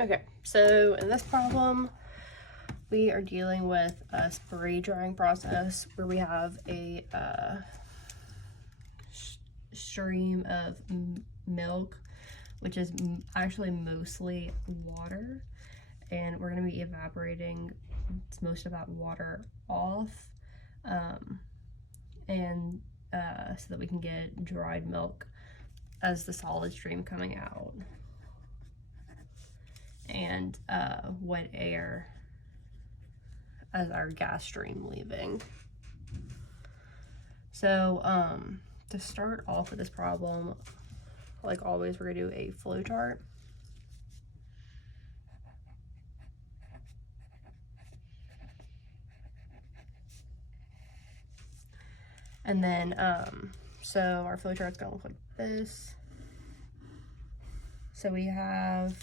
Okay, so in this problem, we are dealing with a spray drying process where we have a stream of milk, which is actually mostly water, and we're going to be evaporating most of that water off, and so that we can get dried milk as the solid stream coming out, and wet air as our gas stream leaving. So to start off with this problem, like always, we're gonna do a flow chart. And then so our flow chart's gonna look like this. So we have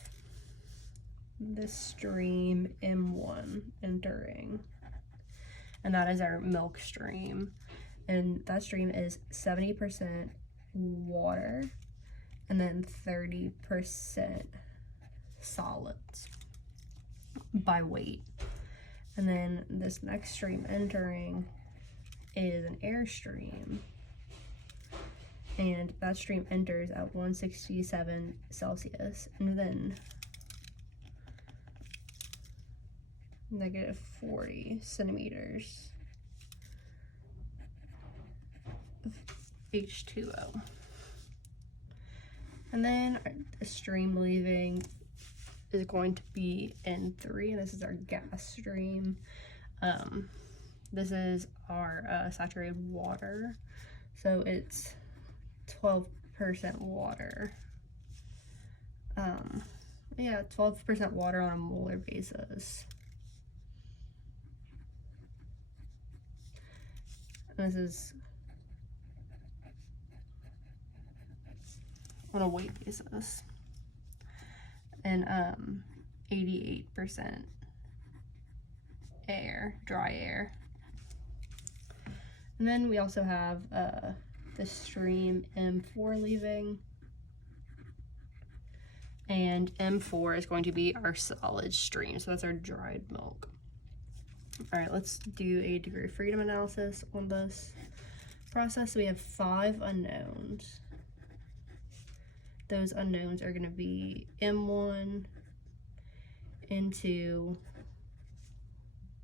this stream M1 entering, and that is our milk stream, and that stream is 70% water and then 30% solids by weight. And then this next stream entering is an air stream, and that stream enters at 167 Celsius, and then -40 centimeters of H2O. And then the stream leaving is going to be N3, and this is our gas stream. This is our saturated water, so it's 12% water. Yeah, 12% water on a molar basis. And this is on a weight basis. And 88% air, dry air. And then we also have the stream M4 leaving, and M4 is going to be our solid stream, so that's our dried milk. All right, let's do a degree of freedom analysis on this process. So we have 5 unknowns. Those unknowns are going to be M1 into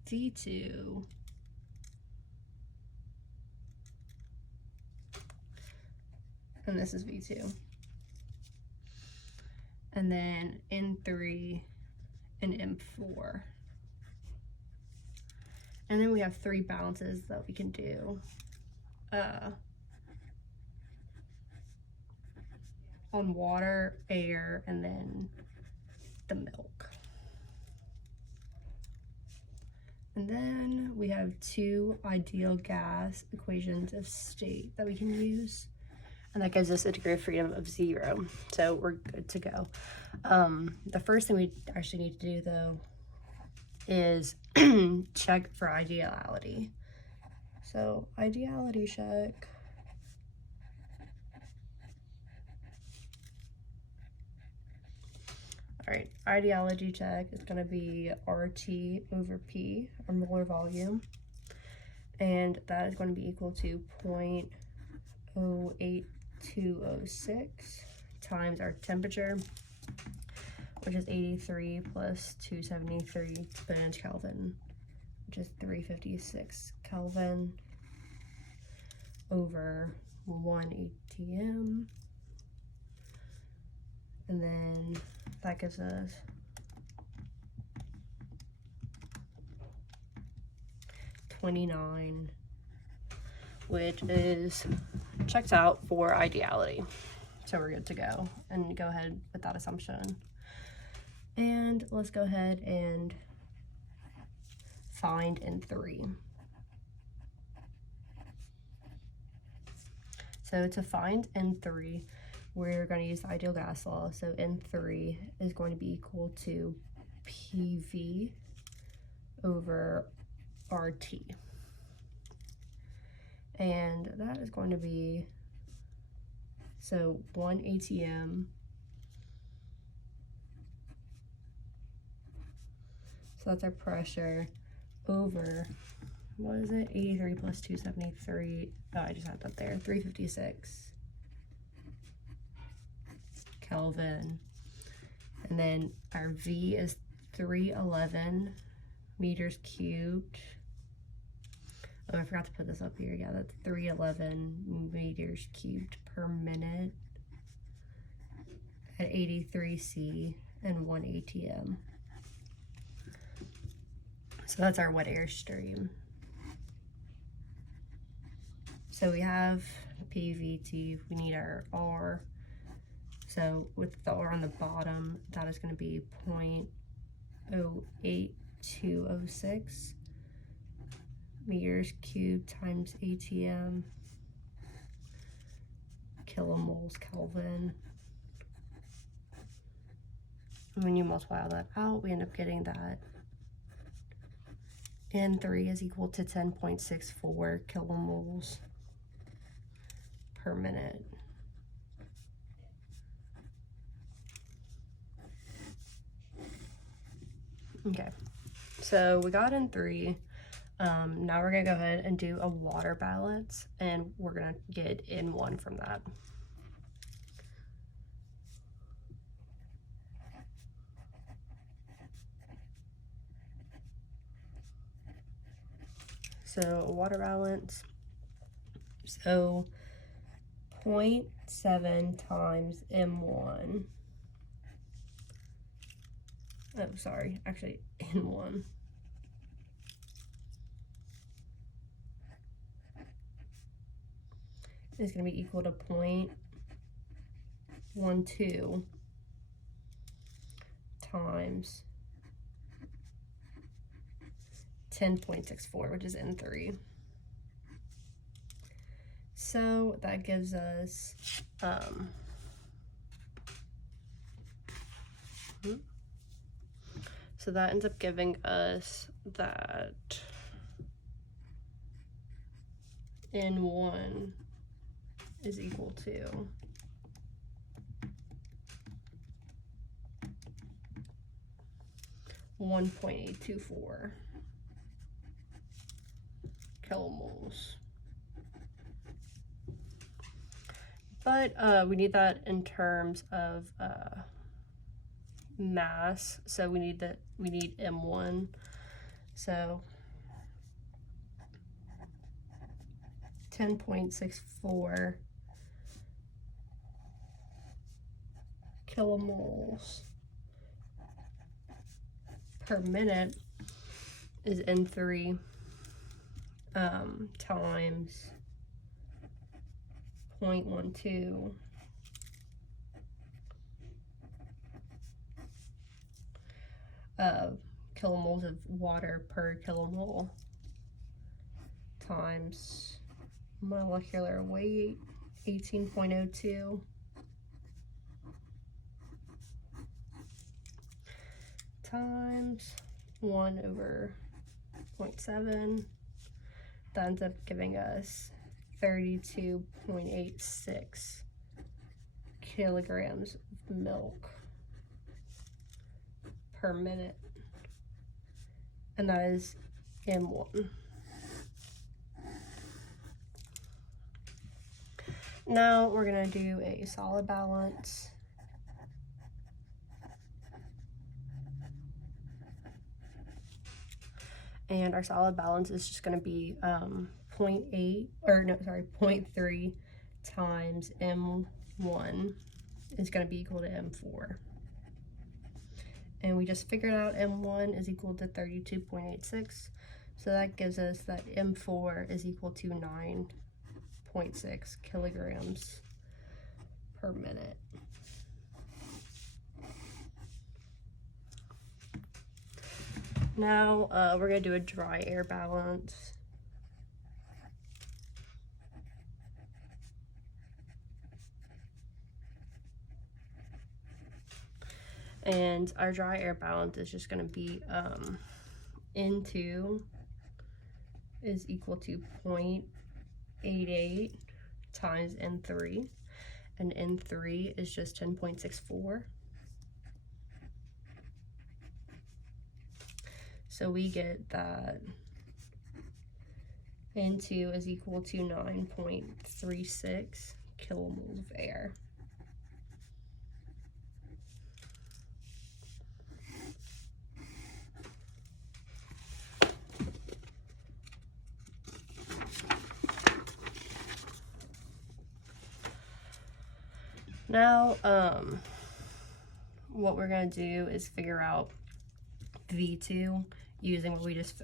V2 and this is V2, and then N3 and M4. And then we have 3 balances that we can do on water, air, and then the milk. And then we have 2 ideal gas equations of state that we can use, and that gives us a degree of freedom of 0. So we're good to go. The first thing we actually need to do, though, is check for ideality. So ideality check. All right, ideality check is going to be RT over P, or molar volume, and that is going to be equal to 0.08206 times our temperature, which is 83 plus 273 exponent Kelvin, which is 356 Kelvin, over 1 ATM, and then that gives us 29, which is checked out for ideality. So we're good to go, and go ahead with that assumption. And let's go ahead and find N3. So to find N3, we're going to use the ideal gas law. So N3 is going to be equal to PV over RT. And that is going to be, so 1 ATM So that's our pressure over, what is it? 83 plus 273. Oh, I just had that there. 356 Kelvin. And then our V is 311 meters cubed. Oh, I forgot to put this up here. Yeah, that's 311 meters cubed per minute at 83 C and 1 ATM. So that's our wet air stream. So we have PVT, we need our R. So with the R on the bottom, that is going to be 0.08206 meters cubed times ATM, kilomoles Kelvin. And when you multiply all that out, we end up getting that N3 is equal to 10.64 kilomoles per minute. Okay, so we got N3. Now we're gonna go ahead and do a water balance, and we're gonna get N1 from that. So water balance, so 0.7 times M1. Oh, sorry, actually N1. Is going to be equal to 0.12 times 10.64, which is N3. So that gives us so that ends up giving us that N1 is equal to 1.824 kilomoles. But we need that in terms of mass, so we need M1. So 10.64 kilomoles per minute is N3 times 0.12 kilomoles of water per kilomole times molecular weight, 18.02, times 1 over 0.7. That ends up giving us 32.86 kilograms of milk per minute, and that is M1. Now we're gonna do a solid balance. And our solid balance is just gonna be 0.3 times M1 is gonna be equal to M4. And we just figured out M1 is equal to 32.86. So that gives us that M4 is equal to 9.6 kilograms per minute. Now we're gonna do a dry air balance. And our dry air balance is just gonna be N2 is equal to 0.88 times N3, and N3 is just 10.64. So we get that N2 is equal to 9.36 kilomoles of air. Now, what we're going to do is figure out V2 using what we just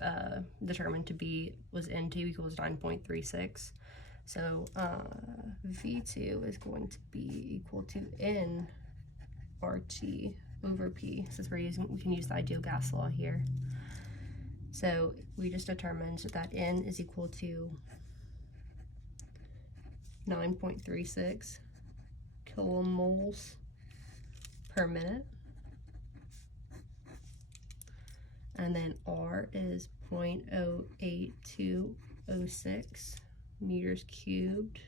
determined to be was N2 equals 9.36. So V2 is going to be equal to N RT over P. Since we can use the ideal gas law here. So we just determined that N is equal to 9.36 kilomoles per minute. And then R is 0.08206 meters cubed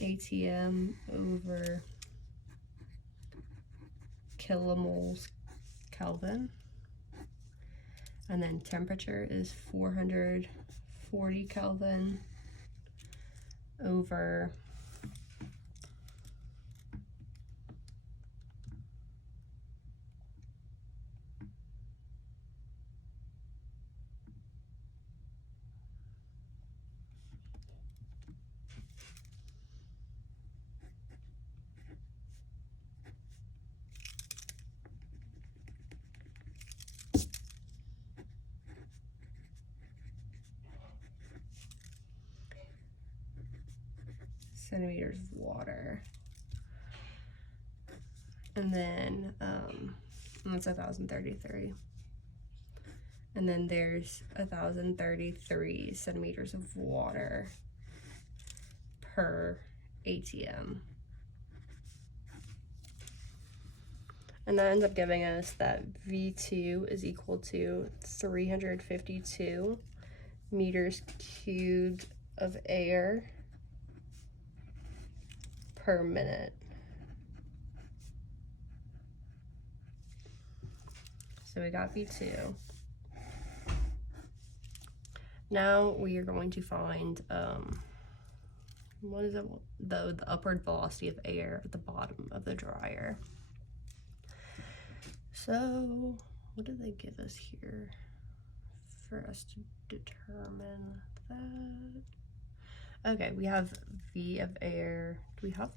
ATM over kilomoles Kelvin. And then temperature is 440 Kelvin over centimeters of water. And then that's 1,033. And then there's 1,033 centimeters of water per ATM. And that ends up giving us that V2 is equal to 352 meters cubed of air per minute. So we got V2. Now we are going to find what is it? The upward velocity of air at the bottom of the dryer. So what did they give us here for us to determine that? Okay, we have V of air. Do we have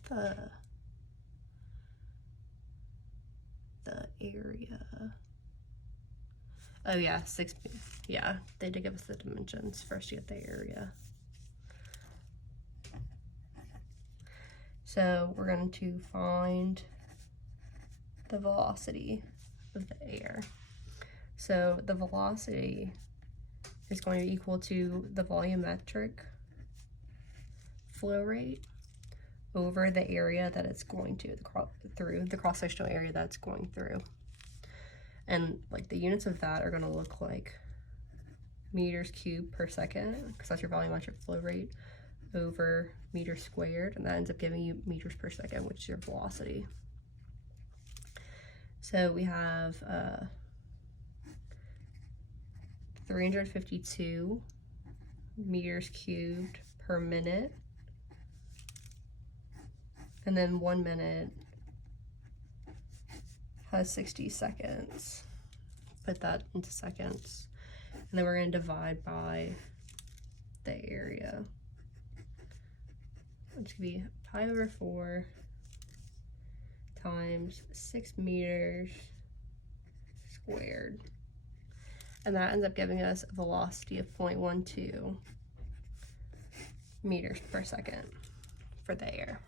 the area? Oh yeah, 6. Yeah, they did give us the dimensions first to get the area. So we're going to find the velocity of the air. So the velocity is going to be equal to the volumetric flow rate over the area that it's going to, the cross-sectional area that it's going through. And like the units of that are going to look like meters cubed per second, because that's your volumetric flow rate, over meters squared, and that ends up giving you meters per second, which is your velocity. So we have 352 meters cubed per minute, and then 1 minute has 60 seconds. Put that into seconds, and then we're going to divide by the area, which could be pi over 4 times 6 meters squared, and that ends up giving us a velocity of 0.12 meters per second for the air.